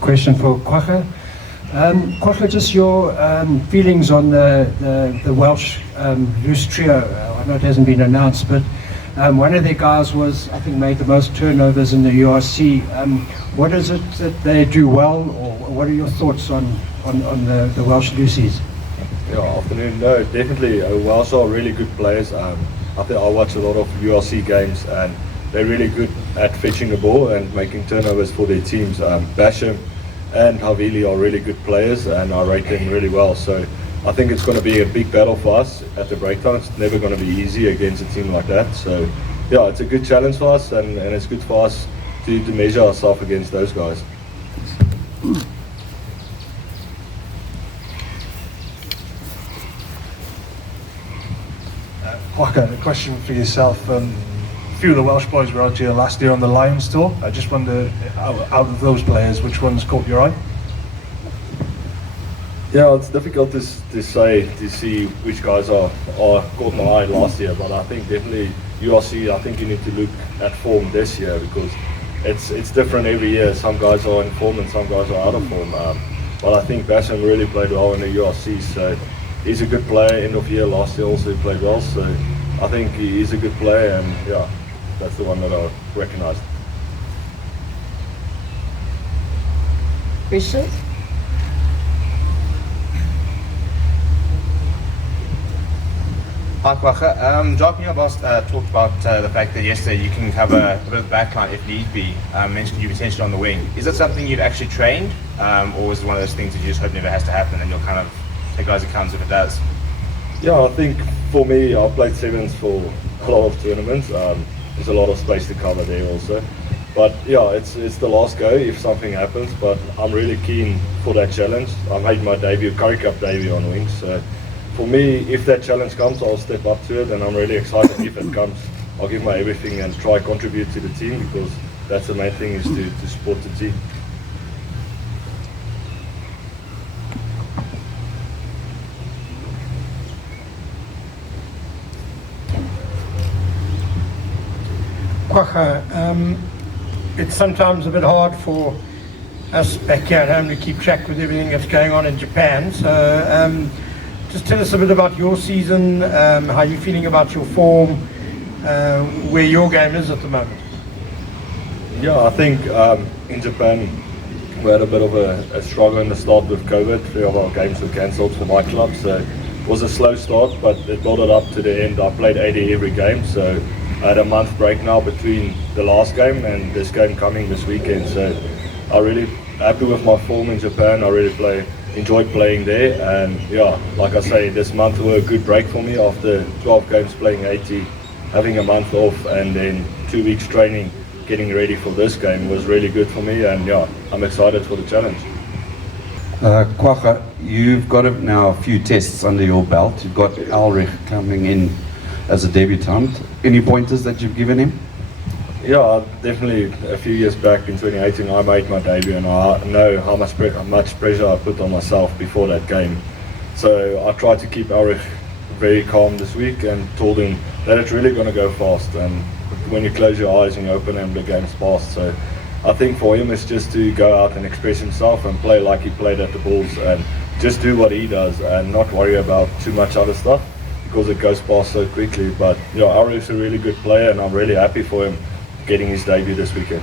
Question for Kwagga. Kwagga, just your feelings on the Welsh loose trio. I know it hasn't been announced, but one of their guys was, I think, made the most turnovers in the URC. What is it that they do well, or what are your thoughts on the Welsh loosies? Yeah, afternoon. No, definitely. Welsh are really good players. I think I watch a lot of URC games, and they're really good at fetching the ball and making turnovers for their teams. Basham and Havili are really good players, and I rate them really well. So I think it's going to be a big battle for us at the breakdown. It's never going to be easy against a team like that. So yeah, it's a good challenge for us, and it's good for us to measure ourselves against those guys. Kwagga, a question for yourself. A few of the Welsh boys were out here last year on the Lions tour. I just wonder, out of those players, which ones caught your eye? Yeah, it's difficult to see which guys are caught my eye last year, but I think definitely URC. I think you need to look at form this year, because it's different every year. Some guys are in form and some guys are out of form. But I think Basham really played well in the URC, so he's a good player. End of year last year also played well, so I think he's a good player, and yeah, that's the one that I recognised. Questions? Hi Kwagga. Jock, your boss talked about the fact that yesterday you can cover a bit of the backline if need be. Mentioned you potentially on the wing. Is that something you'd actually trained, or is it one of those things that you just hope never has to happen and you'll kind of take guys it comes if it does? Yeah, I think for me, I've played sevens for a lot of tournaments. There's a lot of space to cover there also. But yeah, it's the last go if something happens. But I'm really keen for that challenge. I made my Currie Cup debut on wings. So for me, if that challenge comes, I'll step up to it, and I'm really excited if it comes. I'll give my everything and try contribute to the team, because that's the main thing, is to support the team. Kwagga, it's sometimes a bit hard for us back here at home to keep track with everything that's going on in Japan. So just tell us a bit about your season, how you're feeling about your form, where your game is at the moment. Yeah, I think in Japan we had a bit of a struggle in the start with COVID. 3 of our games were cancelled for my club, so it was a slow start, but it built it up to the end. I played 80 every game, so I had a month break now between the last game and this game coming this weekend. So I'm really happy with my form in Japan. I really enjoyed playing there, and yeah, like I say, this month was a good break for me after 12 games playing 80, having a month off and then 2 weeks training, getting ready for this game was really good for me, and yeah, I'm excited for the challenge. Kwagga, you've got now a few tests under your belt. You've got Ulrich coming in as a debutant. Any pointers that you've given him? Yeah, definitely. A few years back in 2018, I made my debut, and I know how much pressure I put on myself before that game. So I tried to keep Ulrich very calm this week and told him that it's really going to go fast. And when you close your eyes and you open them, the game's fast. So I think for him, it's just to go out and express himself and play like he played at the Bulls, and just do what he does and not worry about too much other stuff, because it goes past so quickly. But yeah, Ulrich's a really good player, and I'm really happy for him getting his debut this weekend.